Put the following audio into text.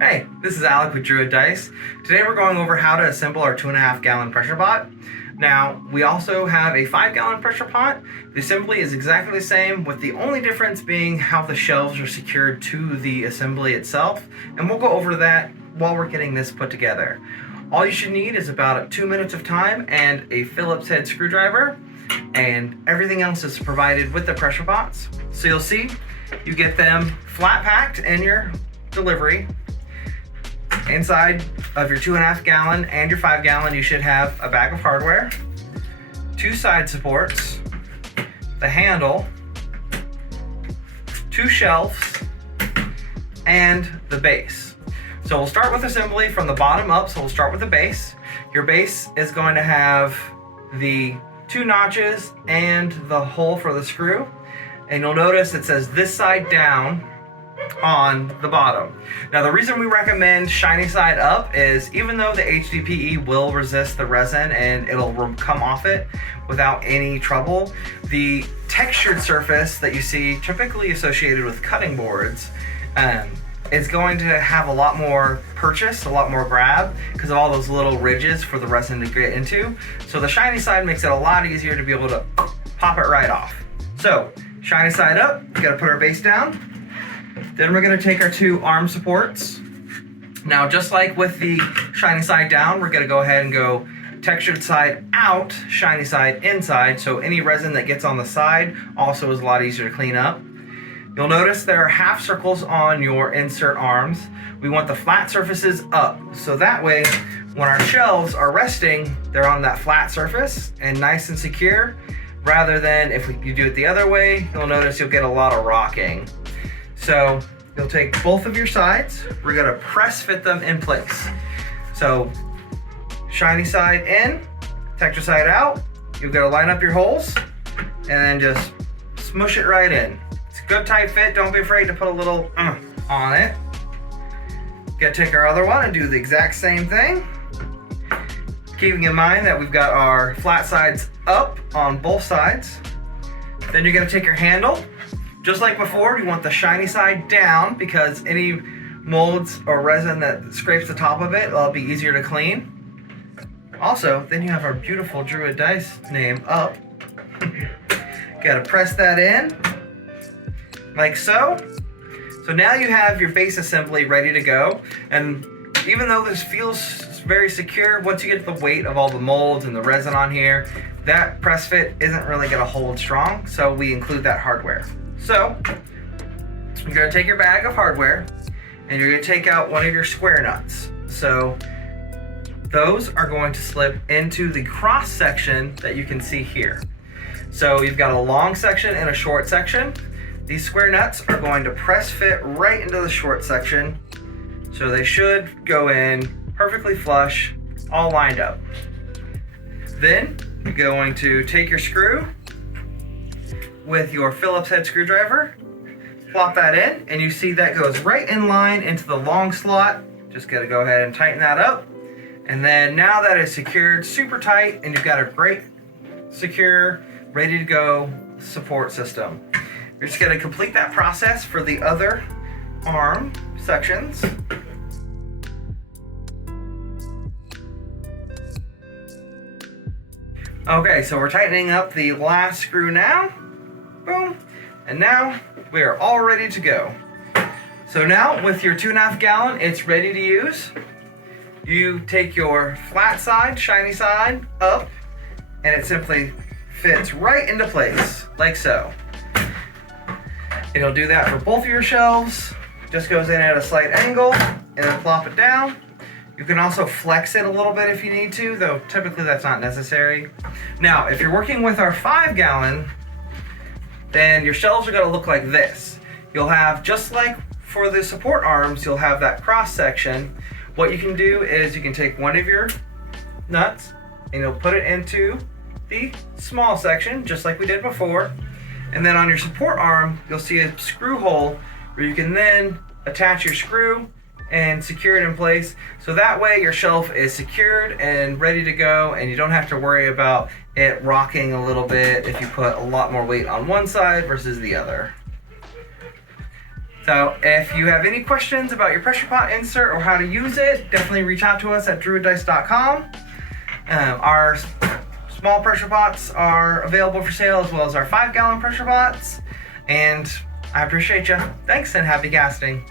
Hey, this is Alec with Druid Dice. Today we're going over how to assemble our 2.5 gallon pressure pot. Now, we also have a 5 gallon pressure pot. The assembly is exactly the same, with the only difference being how the shelves are secured to the assembly itself, and we'll go over that while we're getting this put together. All you should need is about 2 minutes of time and a Phillips head screwdriver, and everything else is provided with the pressure pots. So you'll see, you get them flat packed in your delivery. Inside of your 2.5 gallon and your 5 gallon, you should have a bag of hardware, 2 side supports, the handle, 2 shelves, and the base. So we'll start with assembly from the bottom up. So we'll start with the base. Your base is going to have the 2 notches and the hole for the screw. And you'll notice it says this side down on the bottom. Now, the reason we recommend shiny side up is even though the HDPE will resist the resin and it'll come off it without any trouble, the textured surface that you see typically associated with cutting boards is going to have a lot more purchase, a lot more grab, because of all those little ridges for the resin to get into. So the shiny side makes it a lot easier to be able to pop it right off. So shiny side up, we gotta put our base down. Then we're going to take our 2 arm supports. Now, just like with the shiny side down, we're going to go ahead and go textured side out, shiny side inside, so any resin that gets on the side also is a lot easier to clean up. You'll notice there are half circles on your insert arms. We want the flat surfaces up, so that way when our shelves are resting, they're on that flat surface and nice and secure, rather than if you do it the other way, you'll notice you'll get a lot of rocking. So you'll take both of your sides, we're gonna press fit them in place. So shiny side in, texture side out, you've gotta line up your holes and then just smush it right in. It's a good tight fit, don't be afraid to put a little on it. Gotta take our other one and do the exact same thing. Keeping in mind that we've got our flat sides up on both sides. Then you're gonna take your handle. Just like before, we want the shiny side down because any molds or resin that scrapes the top of it will be easier to clean. Also, then you have our beautiful Druid Dice name up. Gotta press that in, like so. So now you have your base assembly ready to go. And even though this feels very secure, once you get the weight of all the molds and the resin on here, that press fit isn't really gonna hold strong, so we include that hardware. So, you're gonna take your bag of hardware and you're gonna take out one of your square nuts. So, those are going to slip into the cross section that you can see here. So, you've got a long section and a short section. These square nuts are going to press fit right into the short section. So, they should go in perfectly flush, all lined up. Then, you're going to take your screw with your Phillips head screwdriver, plop that in, and you see that goes right in line into the long slot. Just gotta go ahead and tighten that up. And then now that it's secured super tight and you've got a great, secure, ready to go support system. You're just gonna complete that process for the other arm sections. Okay, so we're tightening up the last screw now. Boom. And now we are all ready to go. So now with your 2.5 gallon, it's ready to use. You take your flat side, shiny side up, and it simply fits right into place, like so. It'll do that for both of your shelves. Just goes in at a slight angle, and then plop it down. You can also flex it a little bit if you need to, though typically that's not necessary. Now, if you're working with our 5 gallon, then your shelves are gonna look like this. You'll have, just like for the support arms, you'll have that cross section. What you can do is you can take one of your nuts and you'll put it into the small section, just like we did before. And then on your support arm, you'll see a screw hole where you can then attach your screw and secure it in place. So that way your shelf is secured and ready to go, and you don't have to worry about it rocking a little bit if you put a lot more weight on one side versus the other. So if you have any questions about your pressure pot insert or how to use it, definitely reach out to us at druiddice.com. Our small pressure pots are available for sale, as well as our 5-gallon pressure pots. And I appreciate you. Thanks, and happy casting.